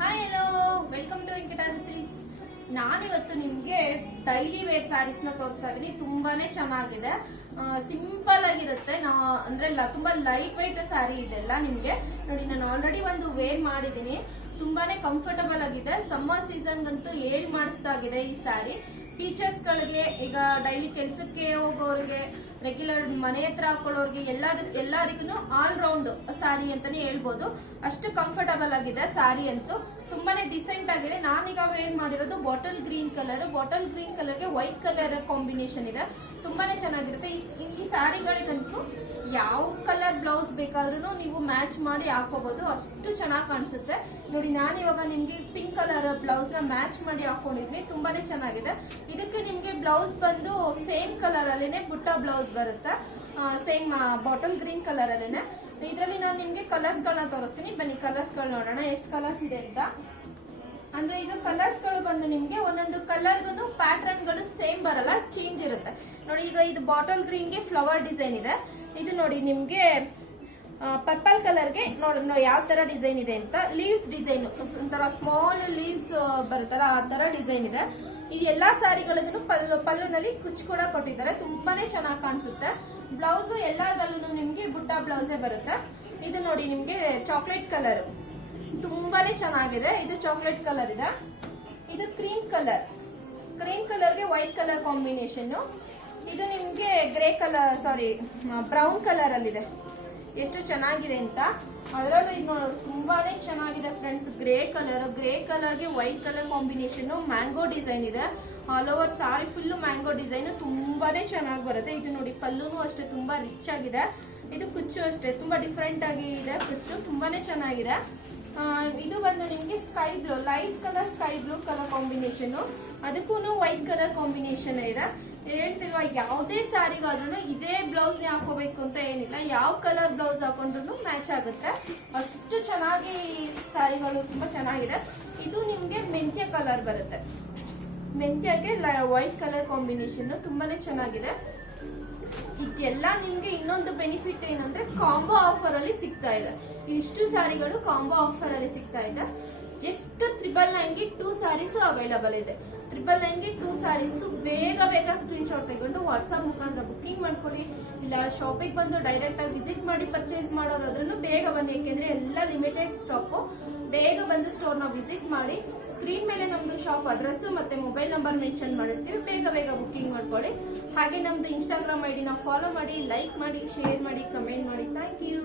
Hi hello, welcome to Venkatadri silks. ನಾನಿವತ್ತು ನಿಮ್ಗೆ daily wear saris ನ ತೋರಿಸ್ತಾ ಇದೀನಿ. ತುಂಬಾನೇ ಚೆನ್ನಾಗಿದೆ, ಸಿಂಪಲ್ ಆಗಿರುತ್ತೆ. ಅಂದ್ರೆ ತುಂಬಾ ಲೈಟ್ ವೈಟ್ ಸ್ಯಾರಿ ಇದೆಲ್ಲ. ನಿಮ್ಗೆ ನೋಡಿ, ನಾನು ಆಲ್ರೆಡಿ ಒಂದು ವೇರ್ ಮಾಡಿದೀನಿ. ತುಂಬಾನೇ ಕಂಫರ್ಟಬಲ್ ಆಗಿದೆ. ಸಮ್ಮರ್ ಸೀಸನ್ ಗಂತೂ ಮಾಡಿಸ್ದಾಗಿದೆ ಈ ಸ್ಯಾರಿ. ಟೀಚರ್ಸ್ ಗಳಿಗೆ, ಈಗ ಡೈಲಿ ಕೆಲ್ಸಕ್ಕೆ ಹೋಗೋರಿಗೆ, ರೆಗ್ಯುಲರ್ ಮನೆ ಹತ್ರ ಹಾಕೊಳ್ಳೋರ್ಗೆ ಎಲ್ಲರಿಗೂ ಆಲ್ ರೌಂಡ್ ಸ್ಯಾರಿ ಅಂತಾನೆ ಹೇಳ್ಬೋದು. ಅಷ್ಟು ಕಂಫರ್ಟಬಲ್ ಆಗಿದೆ ಸ್ಯಾರಿ ಅಂತೂ. ತುಂಬಾನೇ ಡಿಸೆಂಟ್ ಆಗಿದೆ. ನಾನೀಗ ವೇರ್ ಮಾಡಿರೋದು ಬಾಟಲ್ ಗ್ರೀನ್ ಕಲರ್ಗೆ ವೈಟ್ ಕಲರ್ ಕಾಂಬಿನೇಷನ್ ಇದೆ. ತುಂಬಾನೇ ಚೆನ್ನಾಗಿರುತ್ತೆ. ಈ ಸ್ಯಾರಿಗಳಿಗಂತೂ ಯಾವ ಕಲರ್ ಬ್ಲೌಸ್ ಬೇಕಾದ್ರೂ ನೀವು ಮ್ಯಾಚ್ ಮಾಡಿ ಹಾಕೋಬಹುದು, ಅಷ್ಟು ಚೆನ್ನಾಗಿ ಕಾಣಿಸುತ್ತೆ. ನೋಡಿ, ನಾನಿವಾಗ ನಿಮ್ಗೆ ಪಿಂಕ್ ಕಲರ್ ಬ್ಲೌಸ್ ನ ಮ್ಯಾಚ್ ಮಾಡಿ ಹಾಕೊಂಡಿದ್ವಿ. ತುಂಬಾನೇ ಚೆನ್ನಾಗಿದೆ. ಇದಕ್ಕೆ ನಿಮ್ಗೆ ಬ್ಲೌಸ್ ಬಂದು ಸೇಮ್ ಕಲರ್ ಅಲ್ಲೇನೆ ಬುಟ್ಟ ಬ್ಲೌಸ್ ಬರುತ್ತೆ. ಸೇಮ್ ಬಾಟಲ್ ಗ್ರೀನ್ ಕಲರ್ ಅಲ್ಲೇನೆ. ಇದರಲ್ಲಿ ನಾನು ನಿಮ್ಗೆ ಕಲರ್ಸ್ ಗಳನ್ನ ತೋರಿಸ್ತೀನಿ. ಬನ್ನಿ ಕಲರ್ಸ್ ಗಳು ನೋಡೋಣ, ಎಷ್ಟು ಕಲರ್ಸ್ ಇದೆ ಅಂತ. ಅಂದ್ರೆ ಇದು ಕಲರ್ಸ್ ಗಳು ಬಂದು ನಿಮ್ಗೆ ಒಂದೊಂದು ಕಲರ್ಗೂ ಪ್ಯಾಟರ್ನ್ ಗಳು ಸೇಮ್ ಬರಲ್ಲ, ಚೇಂಜ್ ಇರುತ್ತೆ. ನೋಡಿ, ಈಗ ಇದು ಬಾಟಲ್ ಗ್ರೀನ್ ಗೆ ಫ್ಲವರ್ ಡಿಸೈನ್ ಇದೆ. ಇದು ನೋಡಿ ನಿಮ್ಗೆ ಪರ್ಪಲ್ ಕಲರ್ಗೆ ನೋಡಿ ಯಾವ ತರ ಡಿಸೈನ್ ಇದೆ ಅಂತ. ಲೀವ್ಸ್ ಡಿಸೈನ್, ಒಂಥರ ಸ್ಮಾಲ್ ಲೀವ್ಸ್ ಬರುತ್ತಲ್ಲ, ಆ ತರ ಡಿಸೈನ್ ಇದೆ. ಇದು ಎಲ್ಲಾ ಸ್ಯಾರಿಗಳಿಗೂ ಪಲ್ಲುನಲ್ಲಿ ಕುಚ್ಚು ಕೂಡ ಕೊಟ್ಟಿದ್ದಾರೆ. ತುಂಬಾನೇ ಚೆನ್ನಾಗಿ ಕಾಣಿಸುತ್ತೆ. ಬ್ಲೌಸ್ ಎಲ್ಲಾದ್ರಲ್ಲೂ ನಿಮ್ಗೆ ಬುಟ್ಟ ಬ್ಲೌಸೇ ಬರುತ್ತೆ. ಇದು ನೋಡಿ ನಿಮ್ಗೆ ಚಾಕ್ಲೇಟ್ ಕಲರ್, ತುಂಬಾನೇ ಚೆನ್ನಾಗಿದೆ. ಇದು ಚಾಕ್ಲೇಟ್ ಕಲರ್ ಇದೆ. ಇದು ಕ್ರೀಮ್ ಕಲರ್ಗೆ ವೈಟ್ ಕಲರ್ ಕಾಂಬಿನೇಷನ್. ಇದು ನಿಮ್ಗೆ ಗ್ರೇ ಕಲರ್, ಬ್ರೌನ್ ಕಲರ್ ಅಲ್ಲಿದೆ. ಎಷ್ಟು ಚೆನ್ನಾಗಿದೆ ಅಂತ. ಅದರಲ್ಲೂ ಇದು ನೋಡಿ, ತುಂಬಾನೇ ಚೆನ್ನಾಗಿದೆ ಫ್ರೆಂಡ್ಸ್. ಗ್ರೇ ಕಲರ್ಗೆ white colour combination. Mango design ಇದೆ. All over sari full mango design. ತುಂಬಾನೇ ಚೆನ್ನಾಗಿ ಬರುತ್ತೆ. ಇದು ನೋಡಿ, ಪಲ್ಲುನು ಅಷ್ಟೇ ತುಂಬಾ ರಿಚ್ ಆಗಿದೆ. ಇದು ಕುಚ್ಚು ಅಷ್ಟೇ ತುಂಬಾ ಡಿಫ್ರೆಂಟ್ ಆಗಿ ಇದೆ. ಕುಚ್ಚು ತುಂಬಾನೇ ಚೆನ್ನಾಗಿದೆ. ಇದು ಬಂದು ನಿಮ್ಗೆ sky blue, light colour sky blue colour combination. ಅದಕ್ಕೂ ವೈಟ್ ಕಲರ್ ಕಾಂಬಿನೇಷನ್ ಇದೆ. ಹೇಳ್ತಿಲ್ವಾ, ಯಾವುದೇ ಸ್ಯಾರಿಗಾದ್ರೂ ಇದೇ ಬ್ಲೌಸ್ ನೇ ಹಾಕೋಬೇಕು ಅಂತ ಏನಿಲ್ಲ. ಯಾವ ಕಲರ್ ಬ್ಲೌಸ್ ಹಾಕೊಂಡ್ರು ಮ್ಯಾಚ್ ಆಗುತ್ತೆ. ಅಷ್ಟು ಚೆನ್ನಾಗಿ ಸ್ಯಾರಿಗಳು ತುಂಬಾ ಚೆನ್ನಾಗಿದೆ. ಇದು ನಿಮ್ಗೆ ಮೆಂತ್ಯ ಕಲರ್ ಬರುತ್ತೆ. ಮೆಂತ್ಯಗೆ ವೈಟ್ ಕಲರ್ ಕಾಂಬಿನೇಷನ್ ತುಂಬಾನೇ ಚೆನ್ನಾಗಿದೆ. ಇದೆಲ್ಲ ನಿಮ್ಗೆ ಇನ್ನೊಂದು ಬೆನಿಫಿಟ್ ಏನಂದ್ರೆ ಕಾಂಬೋ ಆಫರ್ ಅಲ್ಲಿ ಸಿಗ್ತಾ ಇದೆ. ಇಷ್ಟು ಸ್ಯಾರಿಗಳು ಕಾಂಬೋ ಆಫರ್ ಅಲ್ಲಿ ಸಿಗ್ತಾ ಇದೆ. ಜಸ್ಟ್ 999ಗೆ 2 ಸ್ಯಾರೀಸ್ ಅವೈಲಬಲ್ ಇದೆ. 999ಗೆ 2 ಸ್ಯಾರೀಸ್ ಬೇಗ ಸ್ಕ್ರೀನ್ ಶಾಟ್ ತಗೊಂಡು ವಾಟ್ಸ್ಆಪ್ ಮುಖಾಂತರ ಬುಕಿಂಗ್ ಮಾಡ್ಕೊಳ್ಳಿ. ಇಲ್ಲ ಶಾಪಿಗೆ ಬಂದು ಡೈರೆಕ್ಟ್ ಆಗಿ ವಿಸಿಟ್ ಮಾಡಿ ಪರ್ಚೇಸ್ ಮಾಡೋದಾದ್ರೂ ಬೇಗ ಬನ್ನಿ. ಯಾಕೆಂದ್ರೆ ಎಲ್ಲ ಲಿಮಿಟೆಡ್ ಸ್ಟಾಕ್. ಬೇಗ ಬಂದು ಸ್ಟೋರ್ ನ ವಿಸಿಟ್ ಮಾಡಿ. ಸ್ಕ್ರೀನ್ ಮೇಲೆ ನಮ್ದು ಶಾಪ್ ಅಡ್ರೆಸ್ ಮತ್ತೆ ಮೊಬೈಲ್ ನಂಬರ್ ಮೆನ್ಷನ್ ಮಾಡಿರ್ತೀವಿ. ಬೇಗ ಬುಕಿಂಗ್ ಮಾಡ್ಕೊಳ್ಳಿ. ಹಾಗೆ ನಮ್ದು ಇನ್ಸ್ಟಾಗ್ರಾಮ್ ಐಡಿ ನ ಫಾಲೋ ಮಾಡಿ, ಲೈಕ್ ಮಾಡಿ, ಶೇರ್ ಮಾಡಿ, ಕಮೆಂಟ್ ಮಾಡಿ. Thank you.